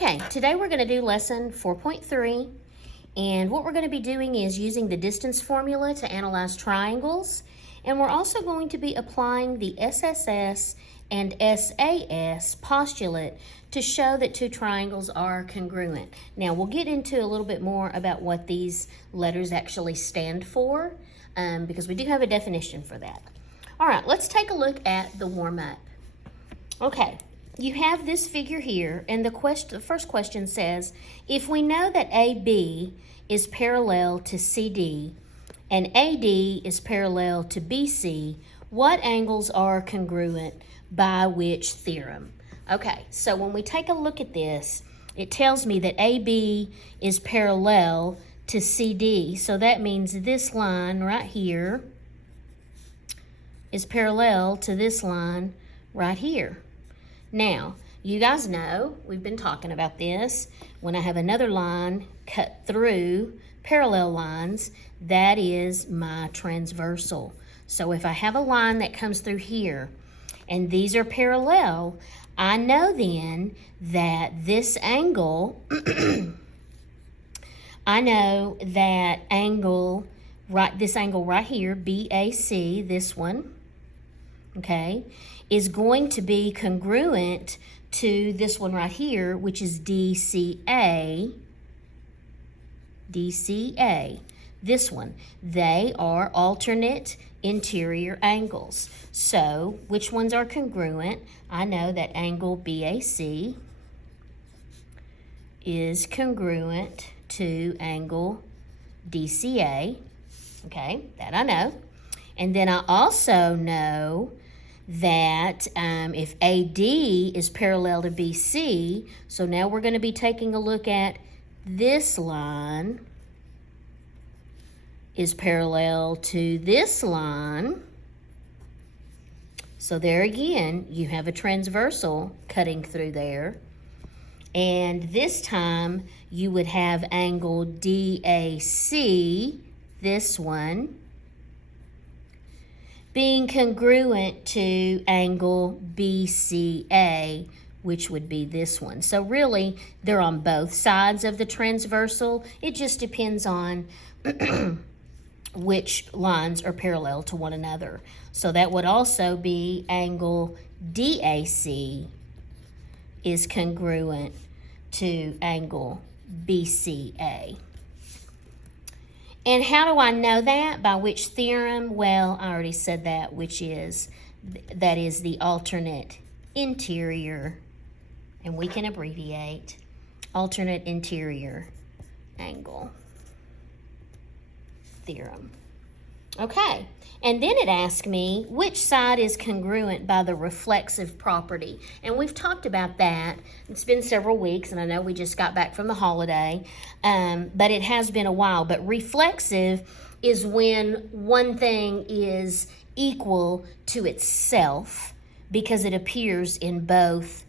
Okay, today we're going to do lesson 4.3, and what we're going to be doing is using the distance formula to analyze triangles, and we're also going to be applying the SSS and SAS postulate to show that two triangles are congruent. Now, we'll get into a little bit more about what these letters actually stand for, because we do have a definition for that. All right, let's take a look at the warm-up. Okay. You have this figure here, and the first question says, if we know that AB is parallel to CD and AD is parallel to BC, what angles are congruent by which theorem? Okay, so when we take a look at this, it tells me that AB is parallel to CD, so that means this line right here is parallel to this line right here. Now, you guys know, we've been talking about this, when I have another line cut through parallel lines, that is my transversal. So if I have a line that comes through here, and these are parallel, I know then that this angle, I know that this angle right here, BAC, this one, okay, is going to be congruent to this one right here, which is DCA, this one. They are alternate interior angles. So, which ones are congruent? I know that angle BAC is congruent to angle DCA, okay, that I know. And then I also know that if AD is parallel to BC, so now we're going to be taking a look at this line is parallel to this line. So there again, you have a transversal cutting through there. And this time, you would have angle DAC, this one, being congruent to angle BCA, which would be this one. So really, they're on both sides of the transversal. It just depends on which lines are parallel to one another. So that would also be angle DAC is congruent to angle BCA. And how do I know that? By which theorem? Well, I already said that, that is the alternate interior, and we can abbreviate, alternate interior angle theorem. Okay, and then it asked me which side is congruent by the reflexive property. And we've talked about that. It's been several weeks, and I know we just got back from the holiday, but it has been a while. But reflexive is when one thing is equal to itself because it appears in both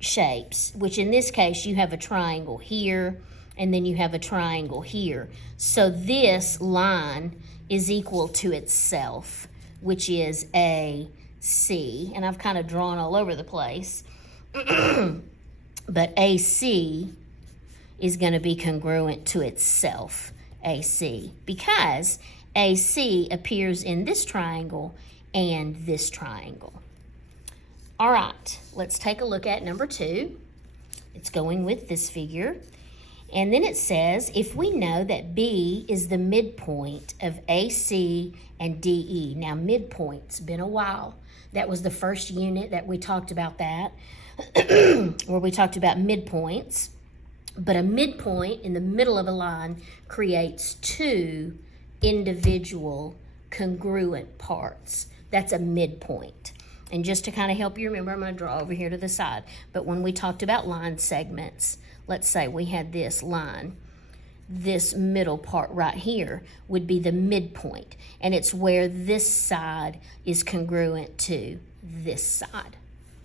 shapes, which in this case you have a triangle here, and then you have a triangle here. So this line is equal to itself, which is AC. And I've kind of drawn all over the place. But AC is going to be congruent to itself, AC, because AC appears in this triangle and this triangle. All right, let's take a look at number 2. It's going with this figure. And then it says, if we know that B is the midpoint of AC and DE. Now, midpoint's been a while. That was the first unit that we talked about that, where we talked about midpoints. But a midpoint in the middle of a line creates two individual congruent parts. That's a midpoint. And just to kind of help you remember, I'm going to draw over here to the side. But when we talked about line segments, let's say we had this line. This middle part right here would be the midpoint. And it's where this side is congruent to this side.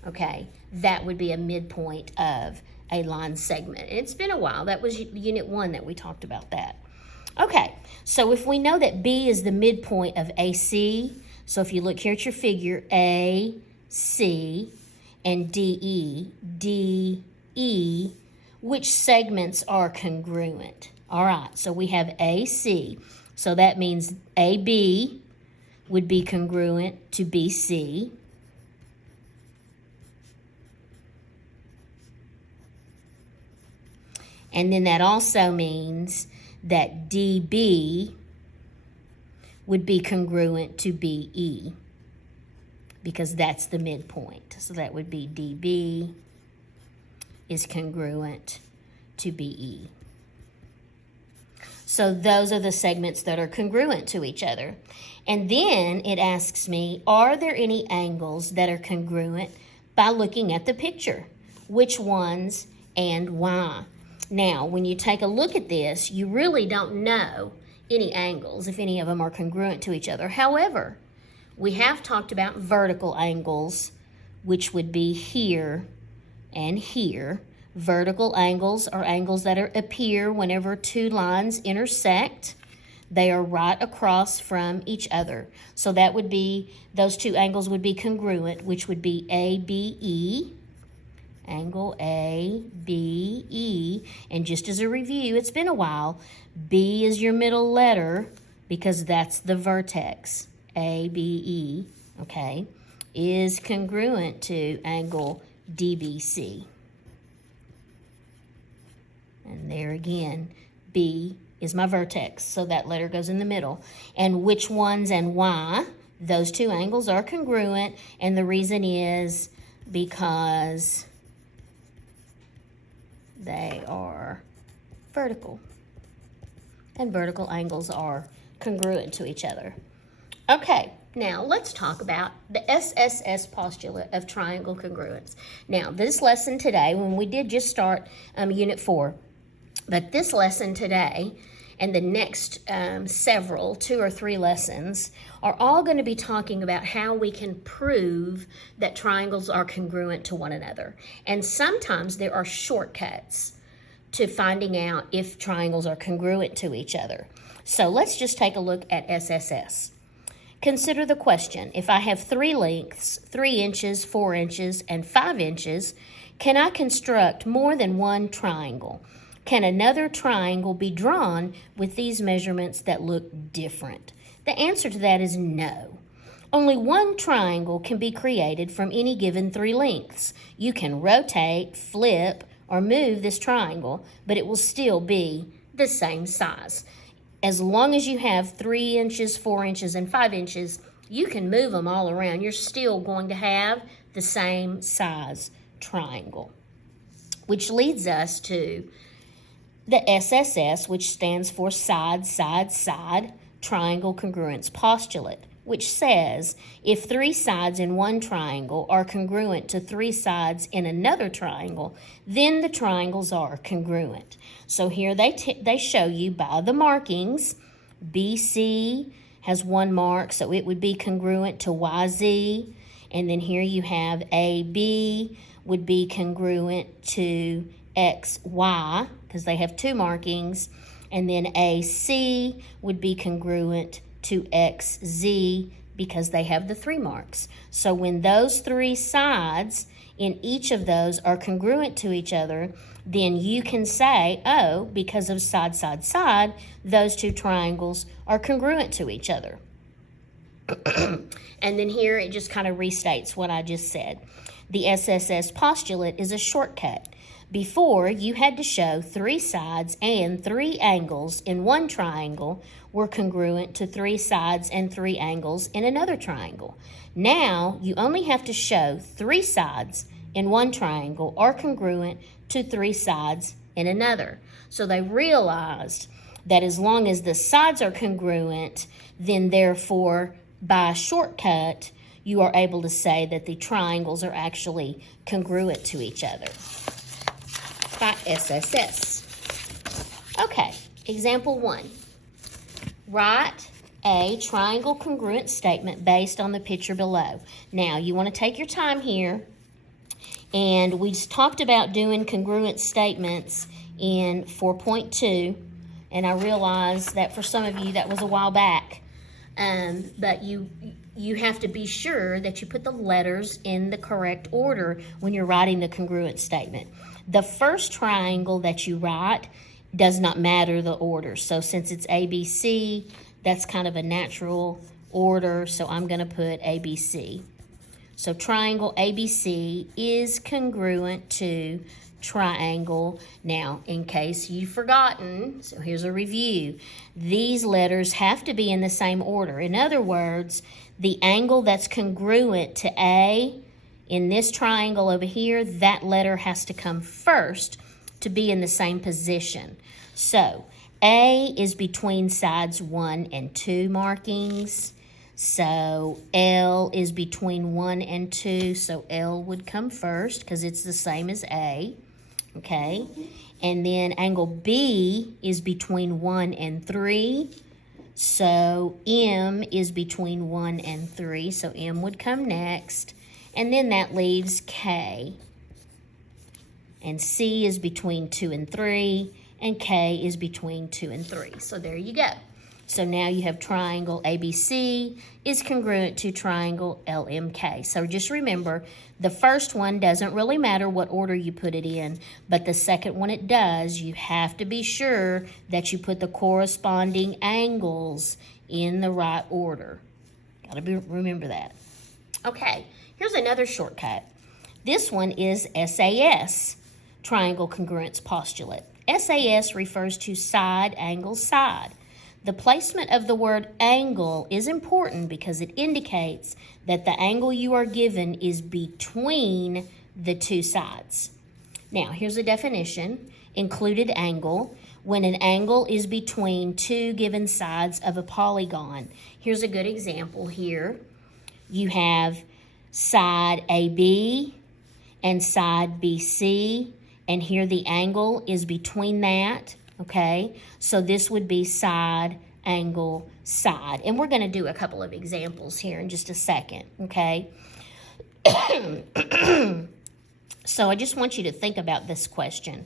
Okay? That would be a midpoint of a line segment. And it's been a while. That was Unit 1 that we talked about that. Okay, so if we know that B is the midpoint of AC, so if you look here at your figure, AC, and DE, which segments are congruent? All right, so we have AC. So that means AB would be congruent to BC. And then that also means that DB would be congruent to BE because that's the midpoint. So that would be DB is congruent to BE. So those are the segments that are congruent to each other. And then it asks me, are there any angles that are congruent by looking at the picture? Which ones and why? Now, when you take a look at this, you really don't know any angles, if any of them are congruent to each other. However, we have talked about vertical angles, which would be here and here. Vertical angles are angles that appear whenever two lines intersect. They are right across from each other. So that would be, those two angles would be congruent, which would be ABE, angle ABE. And just as a review, it's been a while, B is your middle letter because that's the vertex. ABE, okay, is congruent to angle DBC. And there again, B is my vertex, so that letter goes in the middle. And which ones and why? Those two angles are congruent, and the reason is because they are vertical. And vertical angles are congruent to each other. Okay, now let's talk about the SSS postulate of triangle congruence. Now, this lesson today, when we did just start Unit 4, but this lesson today and the next several, 2 or 3 lessons, are all going to be talking about how we can prove that triangles are congruent to one another. And sometimes there are shortcuts to finding out if triangles are congruent to each other. So let's just take a look at SSS. Consider the question, if I have 3 lengths, 3 inches, 4 inches, and 5 inches, can I construct more than one triangle? Can another triangle be drawn with these measurements that look different? The answer to that is no. Only one triangle can be created from any given 3 lengths. You can rotate, flip, or move this triangle, but it will still be the same size. As long as you have 3 inches, 4 inches, and 5 inches, you can move them all around. You're still going to have the same size triangle. Which leads us to the SSS, which stands for side, side, side, triangle congruence postulate, which says if 3 sides in one triangle are congruent to 3 sides in another triangle, then the triangles are congruent. So here they show you by the markings. BC has 1 mark, so it would be congruent to YZ. And then here you have AB would be congruent to XY, because they have 2 markings. And then AC would be congruent to XZ because they have the 3 marks. So when those 3 sides in each of those are congruent to each other, then you can say, oh, because of side, side, side, those 2 triangles are congruent to each other. And then here it just kind of restates what I just said. The SSS postulate is a shortcut. Before, you had to show 3 sides and 3 angles in one triangle were congruent to 3 sides and 3 angles in another triangle. Now, you only have to show 3 sides in one triangle are congruent to 3 sides in another. So they realized that as long as the sides are congruent, then therefore, by a shortcut, you are able to say that the triangles are actually congruent to each other by SSS. Okay, example 1. Write a triangle congruent statement based on the picture below. Now, you want to take your time here, and we just talked about doing congruent statements in 4.2, and I realize that for some of you that was a while back, but you you have to be sure that you put the letters in the correct order when you're writing the congruent statement. The first triangle that you write does not matter the order. So since it's ABC, that's kind of a natural order, so I'm going to put ABC. So triangle ABC is congruent to triangle. Now, in case you've forgotten, so here's a review. These letters have to be in the same order. In other words, the angle that's congruent to A in this triangle over here, that letter has to come first to be in the same position. So A is between sides 1 and 2 markings. So L is between 1 and 2, so L would come first because it's the same as A, okay? And then angle B is between 1 and 3, so M is between 1 and 3, so M would come next. And then that leaves K. And C is between 2 and 3, and K is between 2 and 3. So there you go. So now you have triangle ABC is congruent to triangle LMK. So just remember, the first one doesn't really matter what order you put it in, but the second one it does. You have to be sure that you put the corresponding angles in the right order. Remember that. Okay, here's another shortcut. This one is SAS, triangle congruence postulate. SAS refers to side, angle, side. The placement of the word angle is important because it indicates that the angle you are given is between the two sides. Now, here's a definition. Included angle, when an angle is between two given sides of a polygon. Here's a good example here. You have side AB and side BC, and here the angle is between that. Okay, so this would be side, angle, side. And we're going to do a couple of examples here in just a second, okay? So I just want you to think about this question.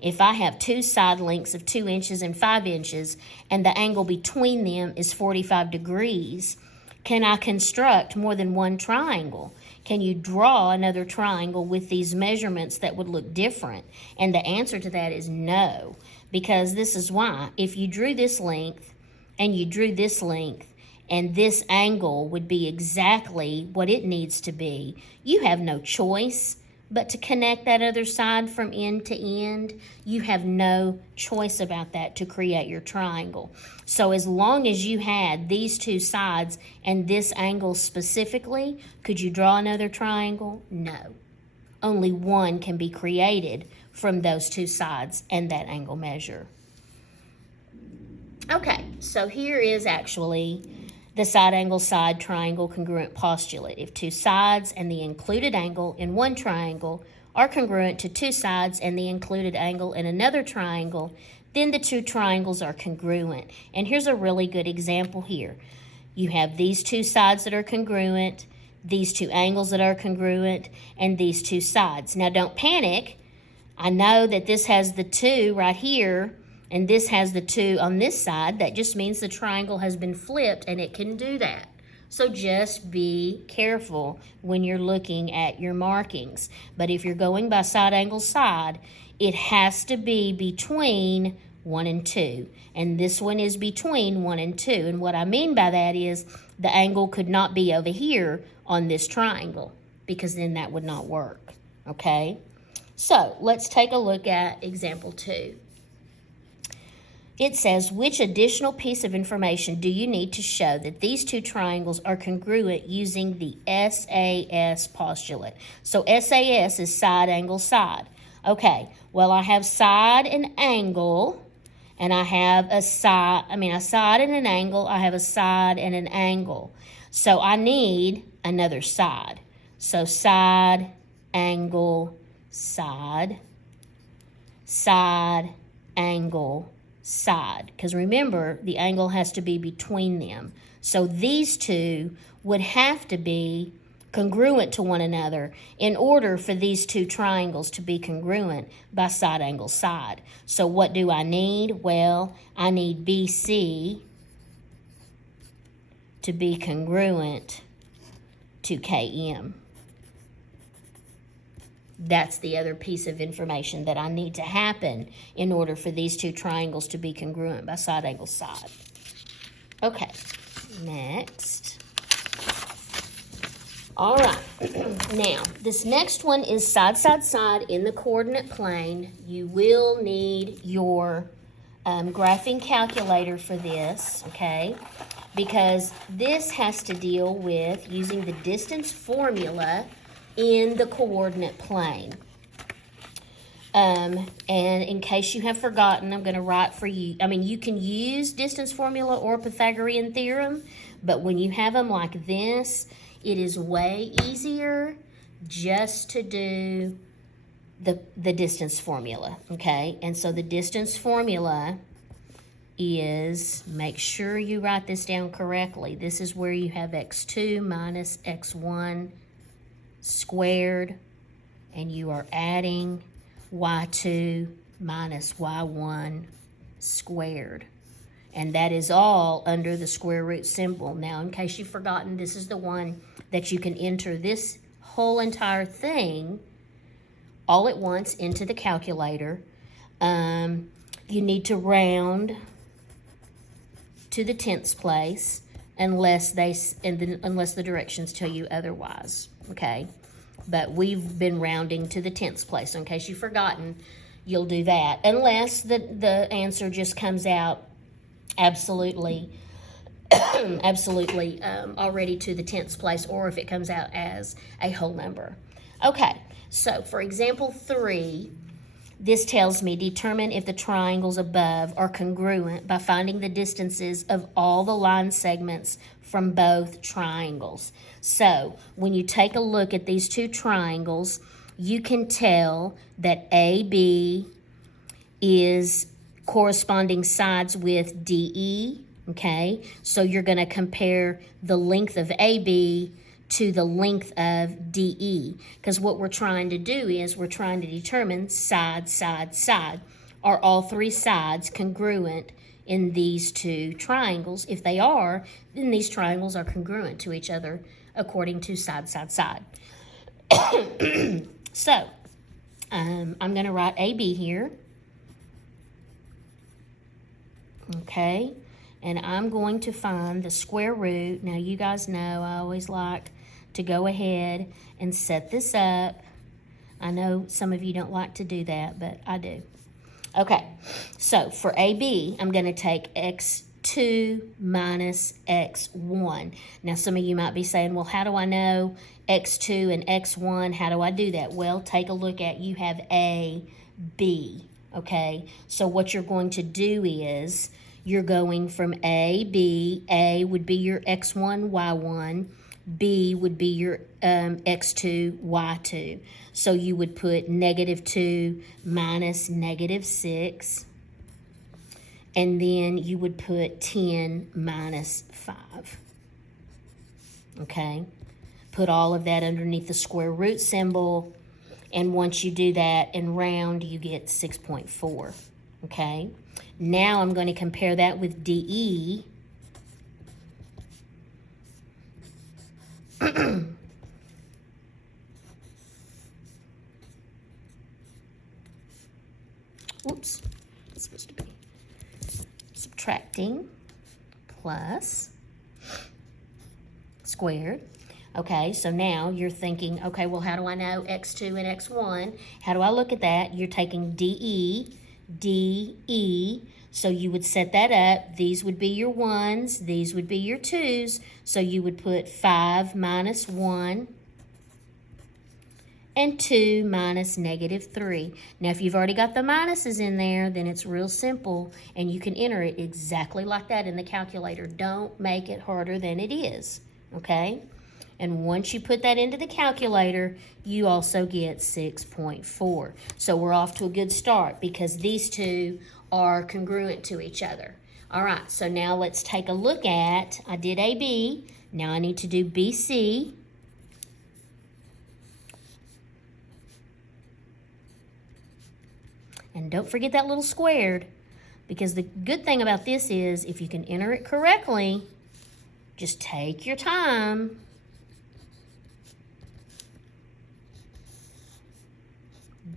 If I have two side lengths of 2 inches and 5 inches, and the angle between them is 45 degrees, can I construct more than one triangle? Can you draw another triangle with these measurements that would look different? And the answer to that is no, because this is why. If you drew this length and you drew this length and this angle would be exactly what it needs to be, you have no choice but to connect that other side from end to end. You have no choice about that to create your triangle. So as long as you had these two sides and this angle specifically, could you draw another triangle? No. Only one can be created from those two sides and that angle measure. Okay, so here is actually the side angle side triangle congruent postulate. If two sides and the included angle in one triangle are congruent to two sides and the included angle in another triangle, then the two triangles are congruent. And here's a really good example here. You have these two sides that are congruent, these two angles that are congruent, and these two sides. Now don't panic. I know that this has the 2 right here, and this has the 2 on this side. That just means the triangle has been flipped, and it can do that. So just be careful when you're looking at your markings. But if you're going by side angle side, it has to be between 1 and 2. And this one is between 1 and 2. And what I mean by that is the angle could not be over here on this triangle, because then that would not work, okay? So let's take a look at example 2. It says, which additional piece of information do you need to show that these two triangles are congruent using the SAS postulate? So SAS is side, angle, side. Okay, well, I have side and angle, and I have a side and an angle. I have a side and an angle. So I need another side. So side, angle, side, side, angle, side, because remember, the angle has to be between them. So these two would have to be congruent to one another in order for these two triangles to be congruent by side, angle, side. So what do I need? Well, I need BC to be congruent to km. That's the other piece of information that I need to happen in order for these two triangles to be congruent by side angle side. Okay, next. All right, now this next one is side, side, side in the coordinate plane. You will need your graphing calculator for this, okay? Because this has to deal with using the distance formula in the coordinate plane. And in case you have forgotten, I'm going to write for you. I mean, you can use distance formula or Pythagorean theorem, but when you have them like this, it is way easier just to do the distance formula, okay? And so the distance formula is, make sure you write this down correctly. This is where you have x2 minus x1 squared, and you are adding y2 minus y1 squared. And that is all under the square root symbol. Now, in case you've forgotten, this is the one that you can enter this whole entire thing all at once into the calculator. You need to round to the tenths place unless the directions tell you otherwise, okay? But we've been rounding to the tenths place. So in case you've forgotten, you'll do that. Unless the answer just comes out absolutely already to the tenths place, or if it comes out as a whole number. Okay, so for example 3, this tells me determine if the triangles above are congruent by finding the distances of all the line segments from both triangles. So when you take a look at these two triangles, you can tell that AB is corresponding sides with DE, okay? So you're going to compare the length of AB to the length of DE, because what we're trying to do is we're trying to determine side, side, side. Are all three sides congruent in these two triangles? If they are, then these triangles are congruent to each other according to side, side, side. So, I'm going to write AB here. Okay, and I'm going to find the square root. Now, you guys know I always like to go ahead and set this up. I know some of you don't like to do that, but I do. Okay, so for AB, I'm going to take x2 minus x1. Now, some of you might be saying, well, how do I know x2 and x1? How do I do that? Well, take a look at, you have A, B. Okay, so what you're going to do is you're going from A, B. A would be your x1, y1. B would be your x2, y2. So you would put -2 minus -6. And then you would put 10 minus 5. Okay, put all of that underneath the square root symbol. And once you do that and round, you get 6.4, okay? Now I'm going to compare that with DE. Oops, it's supposed to be subtracting plus squared. Okay, so now you're thinking, okay, well, how do I know x2 and x1? How do I look at that? You're taking DE, DE, so you would set that up. These would be your 1s, these would be your 2s, so you would put 5 minus 1 and 2 minus -3. Now, if you've already got the minuses in there, then it's real simple, and you can enter it exactly like that in the calculator. Don't make it harder than it is, okay? And once you put that into the calculator, you also get 6.4. So we're off to a good start because these two are congruent to each other. All right, so now let's take a look at, I did AB. Now I need to do BC. And don't forget that little squared, because the good thing about this is if you can enter it correctly, just take your time.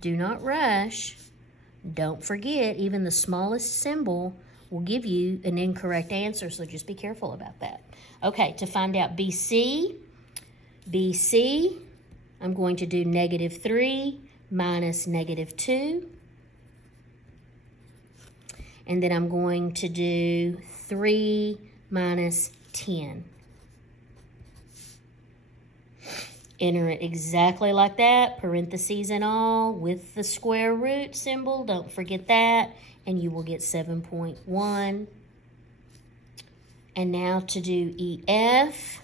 Do not rush. Don't forget, even the smallest symbol will give you an incorrect answer, so just be careful about that. Okay, to find out BC, I'm going to do -3 minus -2. And then I'm going to do 3 minus 10. Enter it exactly like that, parentheses and all, with the square root symbol. Don't forget that, and you will get 7.1. And now to do EF,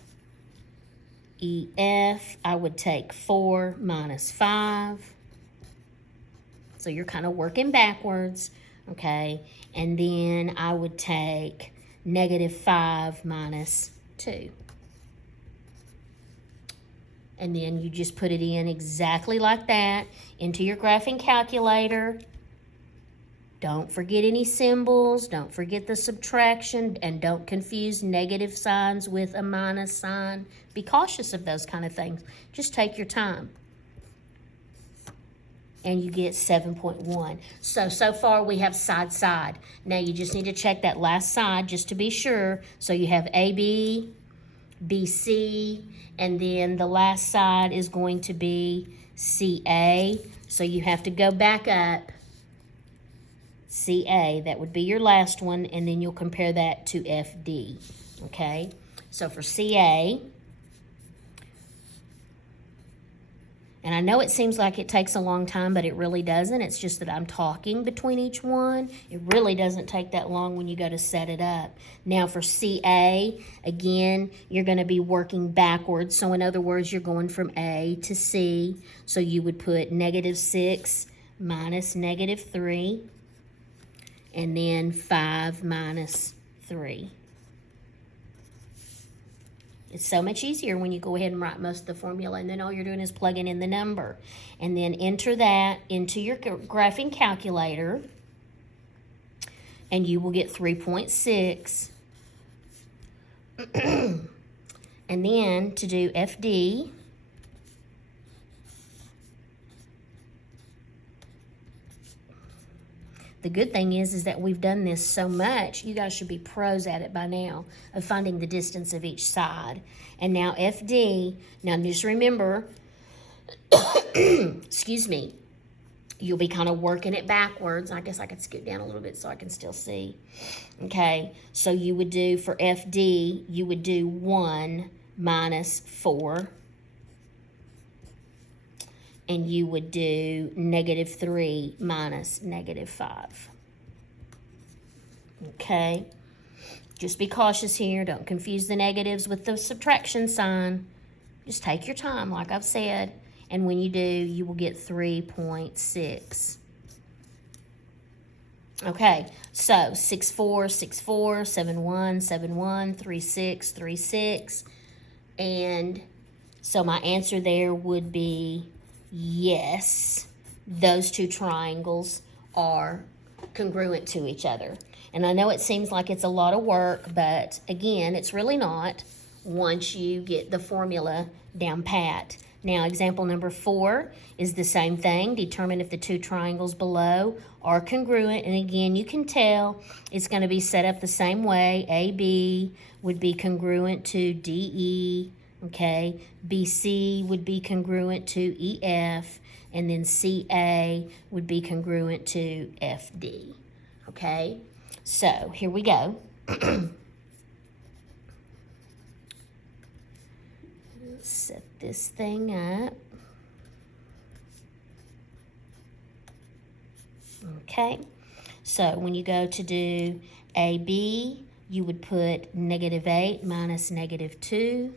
I would take 4 minus 5. So you're kind of working backwards, okay? And then I would take -5 minus 2. And then you just put it in exactly like that into your graphing calculator. Don't forget any symbols. Don't forget the subtraction. And don't confuse negative signs with a minus sign. Be cautious of those kind of things. Just take your time. And you get 7.1. So far we have side. Now you just need to check that last side just to be sure. So you have AB, BC, and then the last side is going to be CA. So you have to go back up. CA, that would be your last one, and then you'll compare that to FD, okay? So for CA, and I know it seems like it takes a long time, but it really doesn't. It's just that I'm talking between each one. It really doesn't take that long when you go to set it up. Now for CA, again, you're going to be working backwards. So in other words, you're going from A to C. So you would put -6 minus -3, and then 5 minus 3. It's so much easier when you go ahead and write most of the formula, and then all you're doing is plugging in the number. And then enter that into your graphing calculator, and you will get 3.6. And then to do FD, the good thing is that we've done this so much, you guys should be pros at it by now, of finding the distance of each side. And now FD, now just remember, excuse me, you'll be kind of working it backwards. I guess I could scoot down a little bit so I can still see. Okay, so you would do, for FD, you would do 1 minus 4. And you would do -3 minus -5. Okay? Just be cautious here. Don't confuse the negatives with the subtraction sign. Just take your time, like I've said. And when you do, you will get 3.6. Okay, so 6, 4, 6, 4, 7, 1, 7, 1, 3, 6, 3, 6. And so my answer there would be yes, those two triangles are congruent to each other. And I know it seems like it's a lot of work, but again, it's really not once you get the formula down pat. Now, example number 4 is the same thing. Determine if the two triangles below are congruent. And again, you can tell it's going to be set up the same way. AB would be congruent to DE. Okay, BC would be congruent to EF, and then CA would be congruent to FD. Okay, so here we go. Let's set this thing up. Okay, so when you go to do AB, you would put -8 minus -2.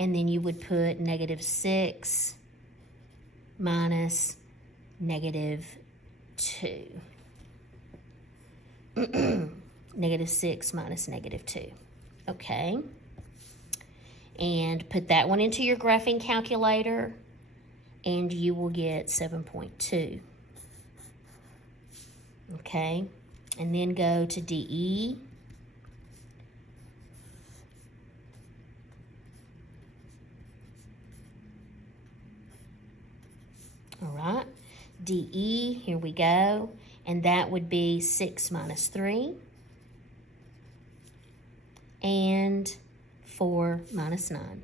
And then you would put -6 minus -2. -6 minus -2. Okay. And put that one into your graphing calculator, and you will get 7.2. Okay. And then go to DE. All right, DE, here we go. And that would be 6 minus 3 and 4 minus 9.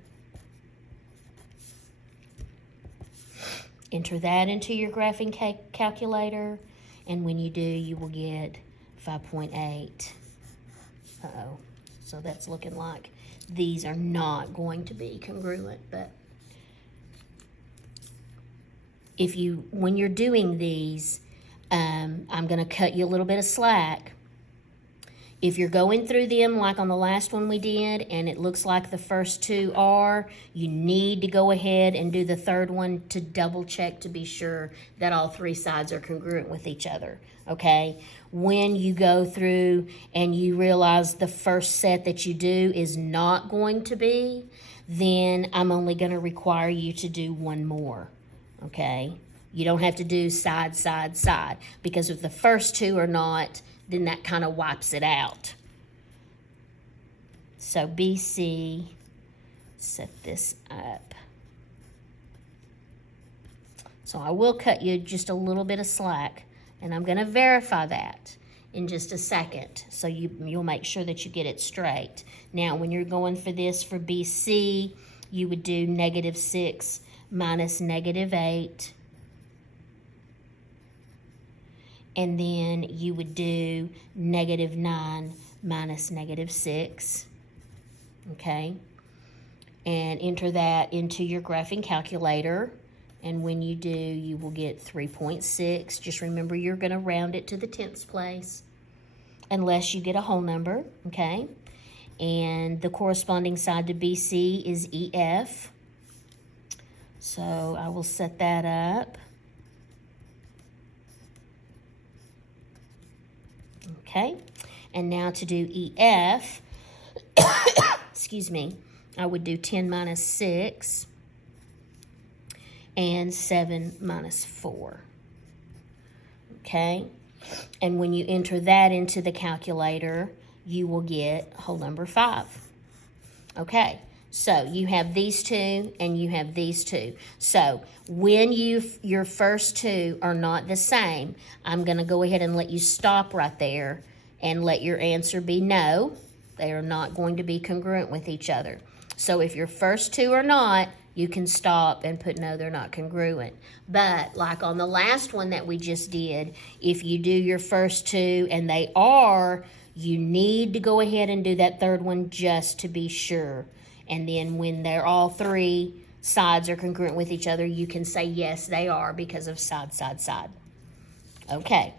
Enter that into your graphing calculator, and when you do, you will get 5.8. Uh-oh, so that's looking like these are not going to be congruent, but when you're doing these, I'm going to cut you a little bit of slack. If you're going through them like on the last one we did and it looks like the first two are, you need to go ahead and do the third one to double check to be sure that all three sides are congruent with each other, okay? When you go through and you realize the first set that you do is not going to be, then I'm only going to require you to do one more, okay? You don't have to do side, side, side, because if the first two are not, then that kind of wipes it out. So BC, set this up. So I will cut you just a little bit of slack, and I'm going to verify that in just a second, so you'll make sure that you get it straight. Now, when you're going for this for BC, you would do -6 minus -8. And then you would do -9 minus -6, okay? And enter that into your graphing calculator. And when you do, you will get 3.6. Just remember, you're going to round it to the 10th place, unless you get a whole number, okay? And the corresponding side to BC is EF. So I will set that up. Okay, and now to do EF, excuse me, I would do 10 minus 6 and 7 minus 4. Okay, and when you enter that into the calculator, you will get whole number 5. Okay, so you have these two and you have these two. So when your first two are not the same, I'm going to go ahead and let you stop right there and let your answer be no. They are not going to be congruent with each other. So if your first two are not, you can stop and put no, they're not congruent. But like on the last one that we just did, if you do your first two and they are, you need to go ahead and do that third one just to be sure. And then when they're all three sides are congruent with each other, you can say yes, they are, because of side, side, side. Okay,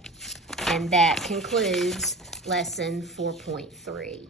and that concludes lesson 4.3.